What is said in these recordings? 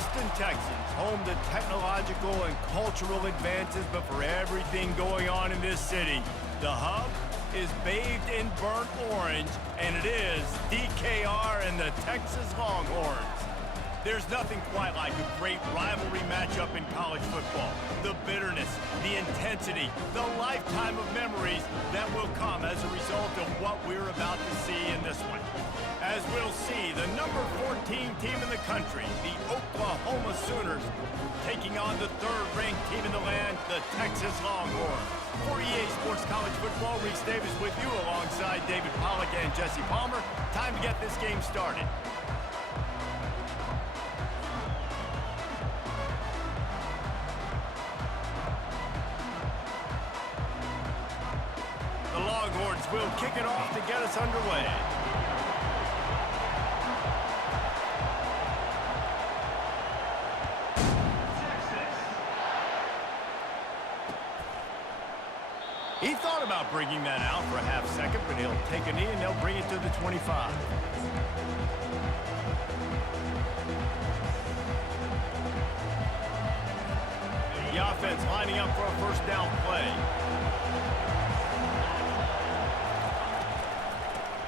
Austin, Texas, home to technological and cultural advances, but for everything going on in this city, the hub is bathed in burnt orange, and it is DKR and the Texas Longhorns. There's nothing quite like a great rivalry matchup in college football. The bitterness, the intensity, the lifetime of memories that will come as a result of what we're about to see in this one. As we'll see, the number 14 team in the country, the Oklahoma Sooners, taking on the third-ranked team in the land, the Texas Longhorns. For EA Sports College Football, Reese Davis with you alongside David Pollack and Jesse Palmer. Time to get this game started. The Longhorns will kick it off to get us underway. He thought about bringing that out for a half second, but he'll take a knee and they'll bring it to the 25. The offense lining up for a first down play.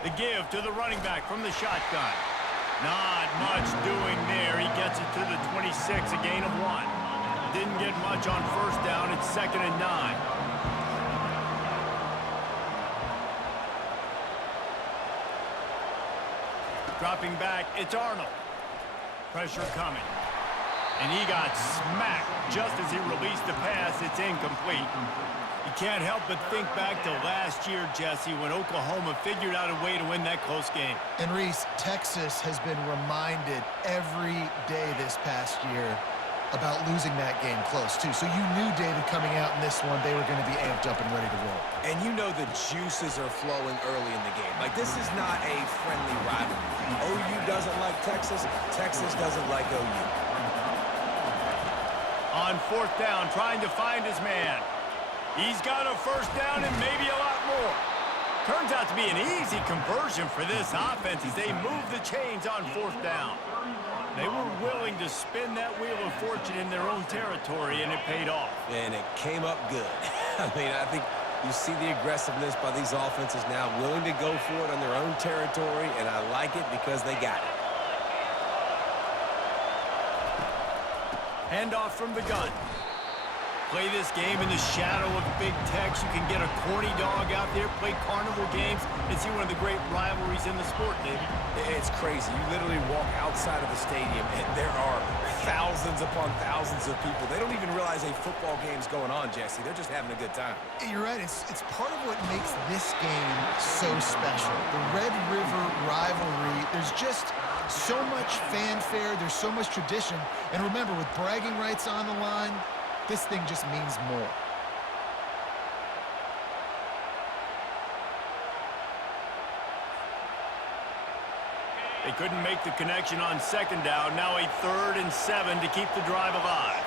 The give to the running back from the shotgun. Not much doing there. He gets it to the 26, a gain of 1. Didn't get much on first down. It's 2nd and 9. Dropping back, it's Arnold. Pressure coming. And he got smacked just as he released the pass. It's incomplete. You can't help but think back to last year, Jesse, when Oklahoma figured out a way to win that close game. And Reese, Texas has been reminded every day this past year about losing that game close, too. So you knew, David, coming out in this one, they were going to be amped up and ready to roll. And you know the juices are flowing early in the game. Like, this is not a friendly rivalry. OU doesn't like Texas. Texas doesn't like OU. On fourth down, trying to find his man. He's got a first down and maybe a lot more. Turns out to be an easy conversion for this offense as they move the chains on fourth down. They were willing to spin that wheel of fortune in their own territory, and it paid off. And it came up good. I mean, I think you see the aggressiveness by these offenses now, willing to go for it on their own territory, and I like it because they got it. Handoff from the gun. Play this game in the shadow of Big Tex. You can get a corny dog out there, play carnival games, and see one of the great rivalries in the sport, David. It's crazy. You literally walk outside of the stadium, and there are thousands upon thousands of people. They don't even realize a football game's going on, Jesse. They're just having a good time. You're right. It's part of what makes this game so special. The Red River rivalry, there's just so much fanfare. There's so much tradition. And remember, with bragging rights on the line, this thing just means more. They couldn't make the connection on second down. Now a 3rd and 7 to keep the drive alive.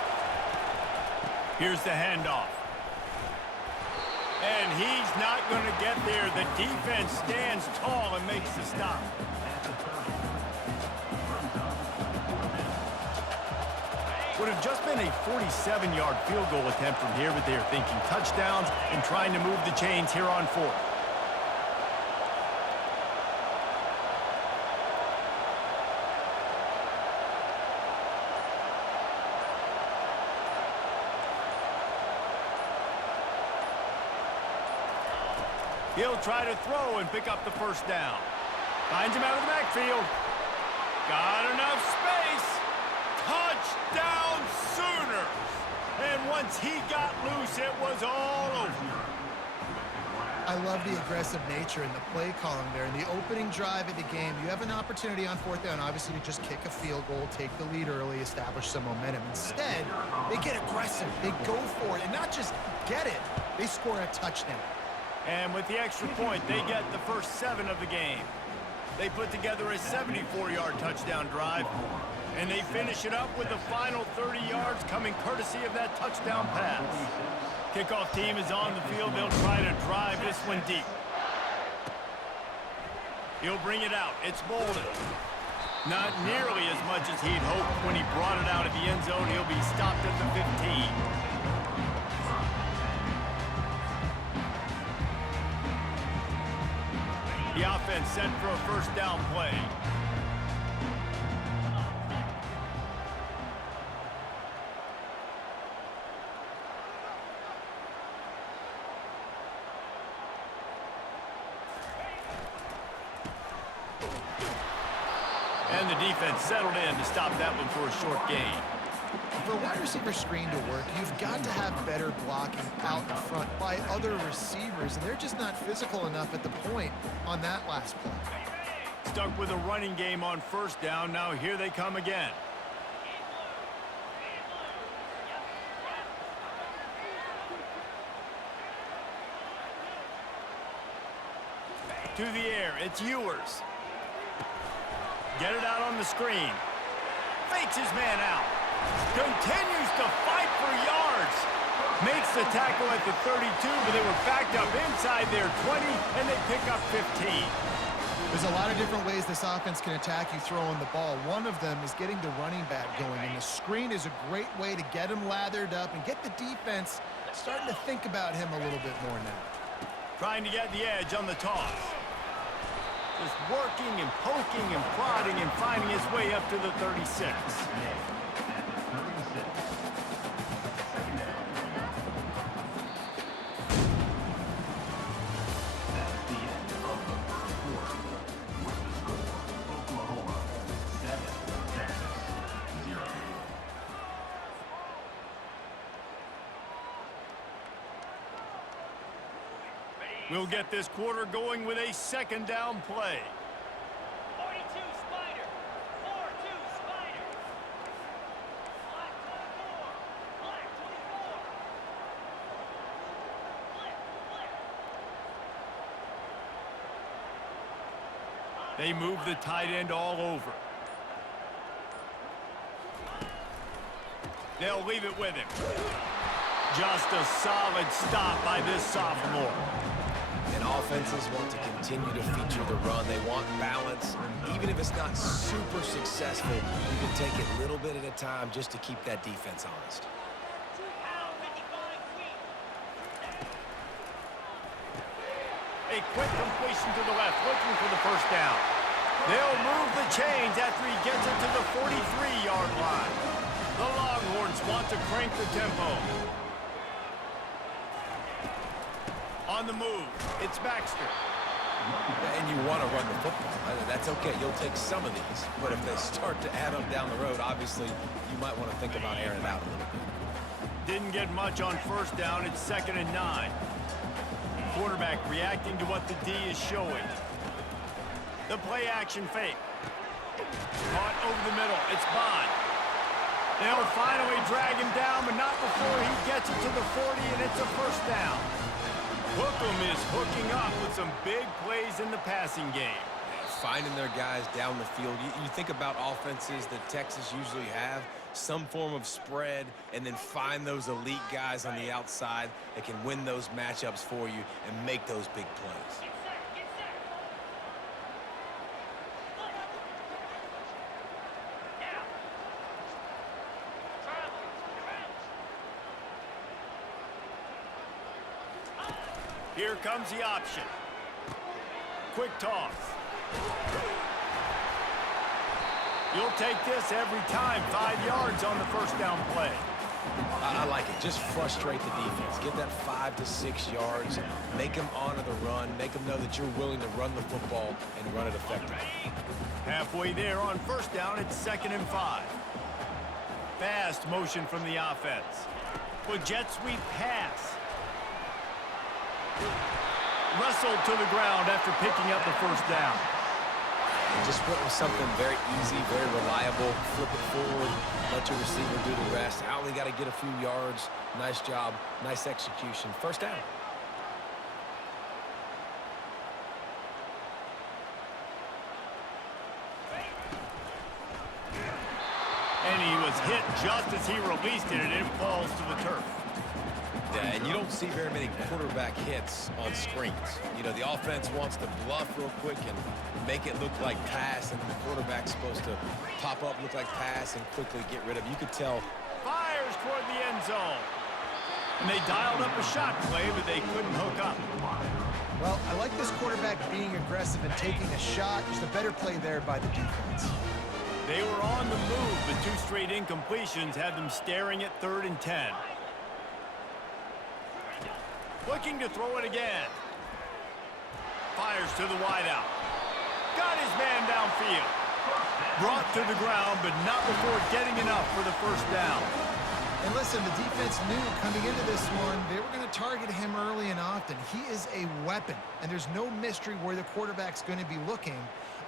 Here's the handoff. And he's not going to get there. The defense stands tall and makes the stop. Would have just been a 47-yard field goal attempt from here, but they are thinking touchdowns and trying to move the chains here on fourth. He'll try to throw and pick up the first down. Finds him out of the backfield. Got enough space. Touchdown Sooners! And once he got loose, it was all over. I love the aggressive nature and the play calling there. In the opening drive of the game, you have an opportunity on fourth down, obviously, to just kick a field goal, take the lead early, establish some momentum. Instead, they get aggressive. They go for it. And not just get it, they score a touchdown. And with the extra point, they get the first 7 of the game. They put together a 74-yard touchdown drive, and they finish it up with the final 30 yards coming courtesy of that touchdown pass. Kickoff team is on the field. They'll try to drive this one deep. He'll bring it out. It's Bolden. Not nearly as much as he'd hoped when he brought it out of the end zone. He'll be stopped at the 15. The offense set for a first down play. And the defense settled in to stop that one for a short gain. For a wide receiver screen to work, you've got to have better blocking out in front by other receivers, and they're just not physical enough at the point on that last play. Stuck with a running game on first down. Now here they come again. To the air, it's Ewers. Get it out on the screen. Fakes his man out. Continues to fight for yards. Makes the tackle at the 32, but they were backed up inside their 20, and they pick up 15. There's a lot of different ways this offense can attack you throwing the ball. One of them is getting the running back going, and the screen is a great way to get him lathered up and get the defense starting to think about him a little bit more now. Trying to get the edge on the toss. Just working and poking and prodding and finding his way up to the 36. We'll get this quarter going with a second down play. 42 Spider. 4-2 Spider. Black 24. Black 24. Flip. They move the tight end all over. They'll leave it with him. Just a solid stop by this sophomore. And offenses want to continue to feature the run. They want balance. Even if it's not super successful, you can take it a little bit at a time just to keep that defense honest. A quick completion to the left, looking for the first down. They'll move the chains after he gets it to the 43-yard line. The Longhorns want to crank the tempo. On the move, it's Baxter. And you want to run the football. That's okay. You'll take some of these. But if they start to add up down the road, obviously, you might want to think about airing it out a little bit. Didn't get much on first down. It's 2nd and 9. Quarterback reacting to what the D is showing. The play action fake. Caught over the middle. It's Bond. They'll finally drag him down, but not before he gets it to the 40, and it's a first down. Hookem is hooking up with some big plays in the passing game. Finding their guys down the field. You think about offenses that Texas usually have, some form of spread, and then find those elite guys on the outside that can win those matchups for you and make those big plays. Here comes the option. Quick toss. You'll take this every time. 5 yards on the first down play. I like it. Just frustrate the defense. Give that 5 to 6 yards. Make them honor the run. Make them know that you're willing to run the football and run it effectively. Halfway there on first down, it's 2nd and 5. Fast motion from the offense. With jet sweep pass. Wrestled to the ground after picking up the first down. Just went with something very easy, very reliable. Flip it forward, let your receiver do the rest. I only got to get a few yards. Nice job, nice execution. First down. And he was hit just as he released it, and it falls to the turf. Yeah, and you don't see very many quarterback hits on screens. You know, the offense wants to bluff real quick and make it look like pass, and the quarterback's supposed to pop up, look like pass, and quickly get rid of it. You could tell. Fires toward the end zone. And they dialed up a shot play, but they couldn't hook up. Well, I like this quarterback being aggressive and taking a shot. Just a better play there by the defense. They were on the move, but 2 straight incompletions had them staring at 3rd and 10. Looking to throw it again. Fires to the wideout. Got his man downfield. Brought to the ground, but not before getting enough for the first down. And listen, the defense knew coming into this one, they were going to target him early and often. He is a weapon, and there's no mystery where the quarterback's going to be looking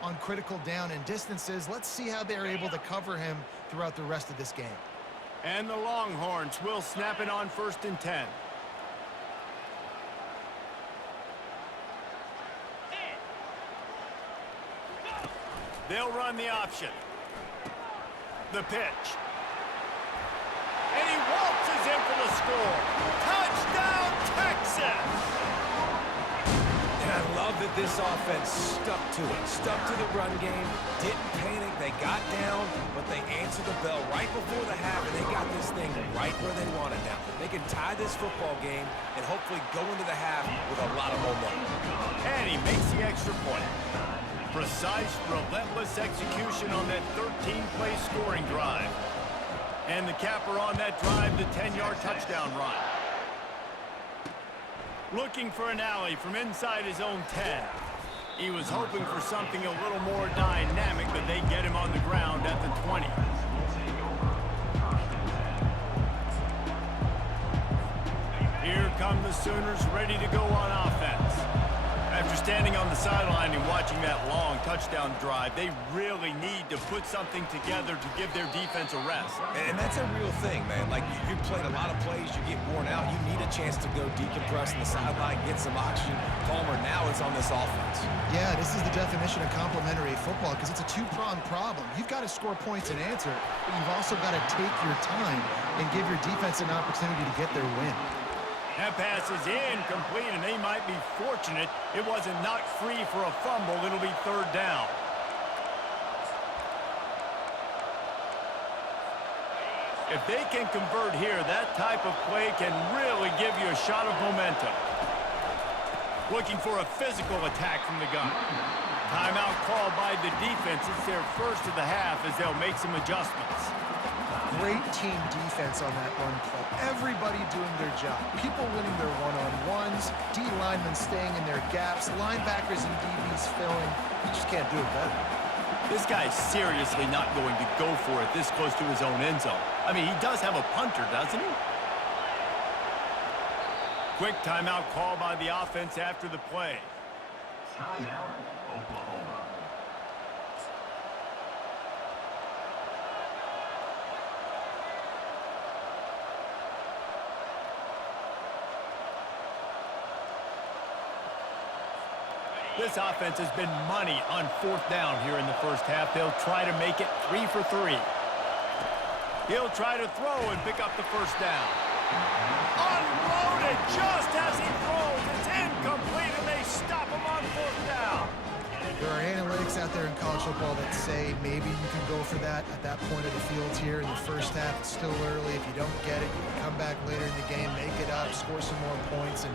on critical down and distances. Let's see how they're able to cover him throughout the rest of this game. And the Longhorns will snap it on 1st and 10. They'll run the option. The pitch. And he waltzes in for the score. Touchdown, Texas! And I love that this offense stuck to it. Stuck to the run game. Didn't panic. They got down, but they answered the bell right before the half, and they got this thing right where they want it now. They can tie this football game and hopefully go into the half with a lot of momentum. And he makes the extra point. Precise, relentless execution on that 13-play scoring drive. And the capper on that drive, the 10-yard touchdown run. Looking for an alley from inside his own 10. He was hoping for something a little more dynamic, but they get him on the ground at the 20. Here come the Sooners ready to go on offense. After standing on the sideline and watching that long touchdown drive, they really need to put something together to give their defense a rest. And that's a real thing, man. Like, you played a lot of plays, you get worn out, you need a chance to go decompress on the sideline, get some oxygen. Palmer, now it's on this offense. Yeah, this is the definition of complementary football because it's a two-pronged problem. You've got to score points and answer, but you've also got to take your time and give your defense an opportunity to get their win. That pass is incomplete, and they might be fortunate it wasn't knocked free for a fumble. It'll be 3rd down. If they can convert here, that type of play can really give you a shot of momentum. Looking for a physical attack from the gun. Timeout called by the defense. It's their first of the half as they'll make some adjustments. Great team defense on that run play. Everybody doing their job. People winning their one-on-ones, D linemen staying in their gaps, linebackers and DBs filling. You just can't do it better. This guy's seriously not going to go for it this close to his own end zone. I mean, he does have a punter, doesn't he? Quick timeout call by the offense after the play. Timeout, Oklahoma. This offense has been money on 4th down here in the first half. They'll try to make it 3 for 3. He'll try to throw and pick up the first down. Unloaded just as he throws. It's incomplete, and they stop him on 4th down. There are analytics out there in college football that say maybe you can go for that at that point of the field here in the first half. It's still early. If you don't get it, you can come back later in the game, make it up, score some more points, and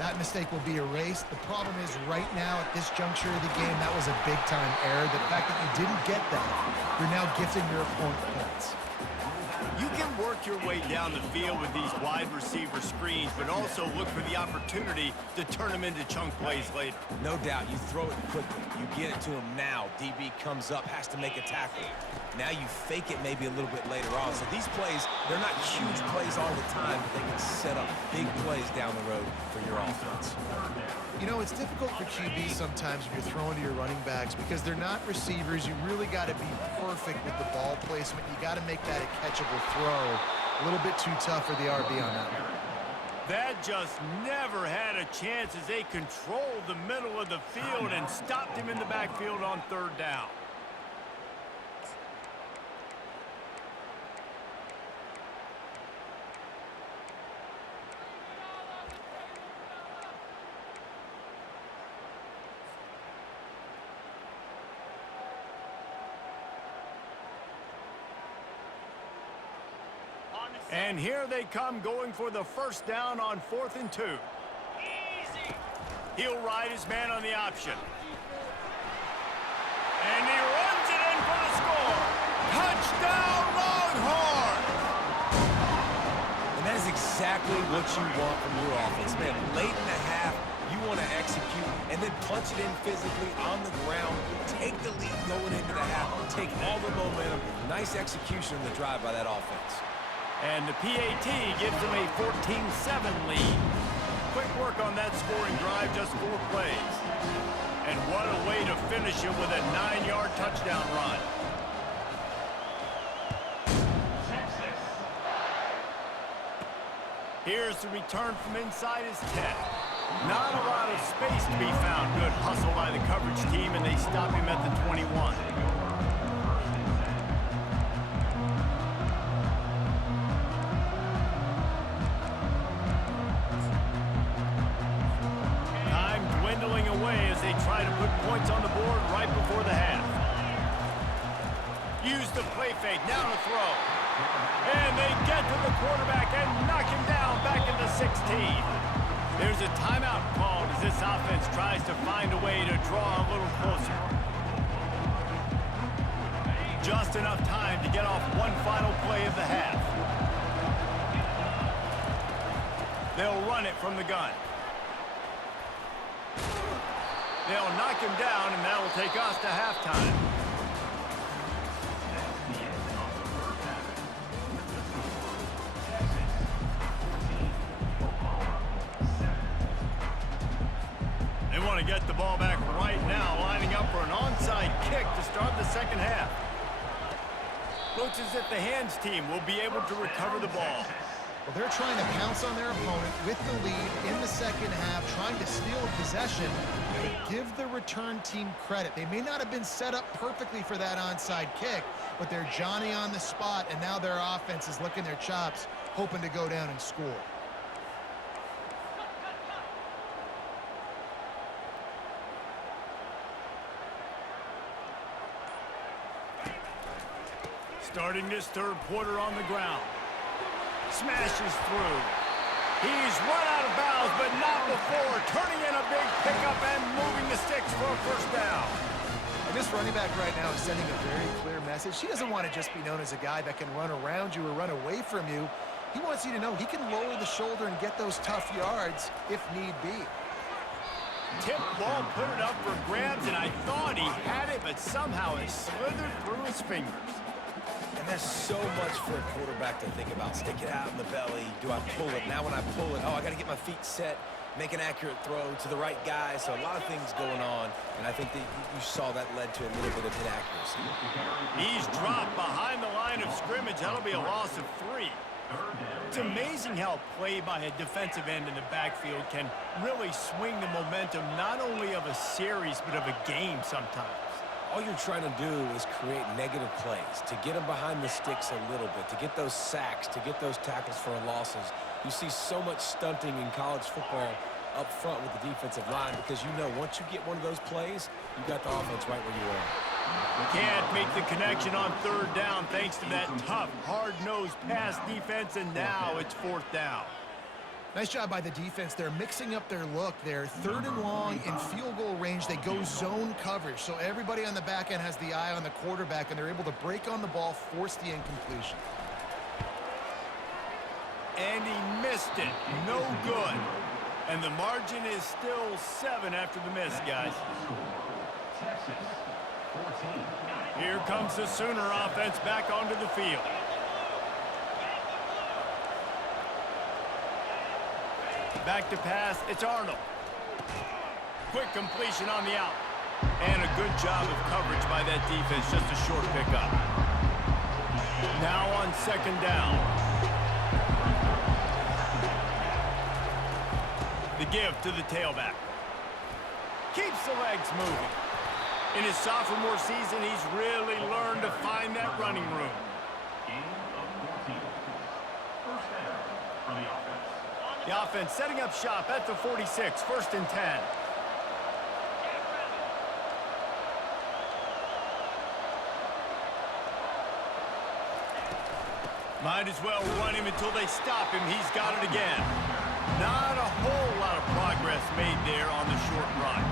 that mistake will be erased. The problem is right now at this juncture of the game, that was a big-time error. The fact that you didn't get that, you're now gifting your opponent points. You can work your way down the field with these wide receiver screens, but also look for the opportunity to turn them into chunk plays later. No doubt, you throw it quickly. You get it to him now. DB comes up, has to make a tackle. Now you fake it maybe a little bit later on. So these plays, they're not huge plays all the time, but they can set up big plays down the road for your offense. You know, it's difficult for QB sometimes when you're throwing to your running backs because they're not receivers. You really got to be perfect with the ball placement. You got to make that a catchable throw. A little bit too tough for the RB on that one. That just never had a chance as they controlled the middle of the field and stopped him in the backfield on 3rd down. And here they come going for the first down on 4th and 2. Easy. He'll ride his man on the option. And he runs it in for the score. Touchdown, Longhorns! And that is exactly what you want from your offense. Man, late in the half, you want to execute and then punch it in physically on the ground. Take the lead going into the half. Take all the momentum. Nice execution in the drive by that offense. And the PAT gives them a 14-7 lead. Quick work on that scoring drive, just 4 plays. And what a way to finish it with a 9-yard touchdown run. Here's the return from inside his 10. Not a lot of space to be found. Good hustle by the coverage team, and they stop him at the 21. Time dwindling away as they try to put points on the board right before the half. Use the play fake, now to throw. And they get to the quarterback and knock him down back in the 16. There's a timeout called as this offense tries to find a way to draw a little closer. Just enough time to get off one final play of the half. They'll run it from the gun. They'll knock him down, and that'll take us to halftime. They want to get the ball back right now, lining up for an onside kick to start the second half. Looks as if the hands team will be able to recover the ball. Well, they're trying to pounce on their opponent with the lead in the second half, trying to steal possession, but give the return team credit. They may not have been set up perfectly for that onside kick, but they're Johnny on the spot, and now their offense is licking their chops, hoping to go down and score. Starting this third quarter on the ground. Smashes through. He's run out of bounds, but not before. Turning in a big pickup and moving the sticks for a first down. And this running back right now is sending a very clear message. He doesn't want to just be known as a guy that can run around you or run away from you. He wants you to know he can lower the shoulder and get those tough yards if need be. Tip ball, put it up for grabs, and I thought he had it, but somehow it slithered through his fingers. And there's so much for a quarterback to think about. Stick it out in the belly. Do I pull it? Now when I pull it, oh, I got to get my feet set, make an accurate throw to the right guy. So a lot of things going on, and I think that you saw that led to a little bit of inaccuracy. He's dropped behind the line of scrimmage. That'll be a loss of 3. It's amazing how play by a defensive end in the backfield can really swing the momentum not only of a series but of a game sometimes. All you're trying to do is create negative plays, to get them behind the sticks a little bit, to get those sacks, to get those tackles for losses. You see so much stunting in college football up front with the defensive line because you know once you get one of those plays, you got the offense right where you are. Can't make the connection on third down thanks to that tough, hard-nosed pass defense, and now it's 4th down. Nice job by the defense. They're mixing up their look. They're 3rd and long in field goal range. They go zone coverage. So everybody on the back end has the eye on the quarterback, and they're able to break on the ball, force the incompletion. And he missed it. No good. And the margin is still 7 after the miss, guys. Here comes the Sooner offense back onto the field. Back to pass, it's Arnold. Quick completion on the out. And a good job of coverage by that defense, just a short pickup. Now on 2nd down. The give to the tailback. Keeps the legs moving. In his sophomore season, he's really learned to find that running room. The offense setting up shop at the 46, 1st and 10. Might as well run him until they stop him. He's got it again. Not a whole lot of progress made there on the short run.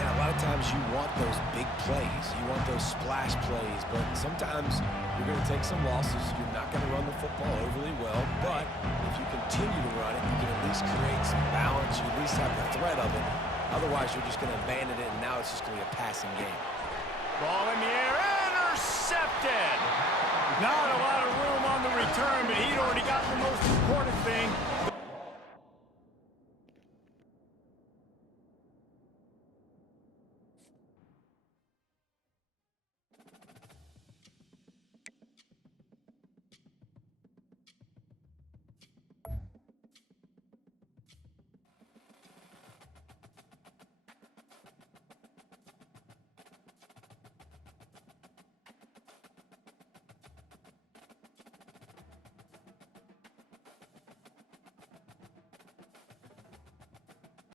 And a lot of times you want those big plays. You want those splash plays. But sometimes you're going to take some losses. You're not going to run the football overly well. But if you continue to run it, you can at least create some balance. You at least have the threat of it. Otherwise, you're just going to abandon it, and now it's just going to be a passing game. Ball in the air, intercepted. Not a lot of room on the return, but he'd already got the most important thing.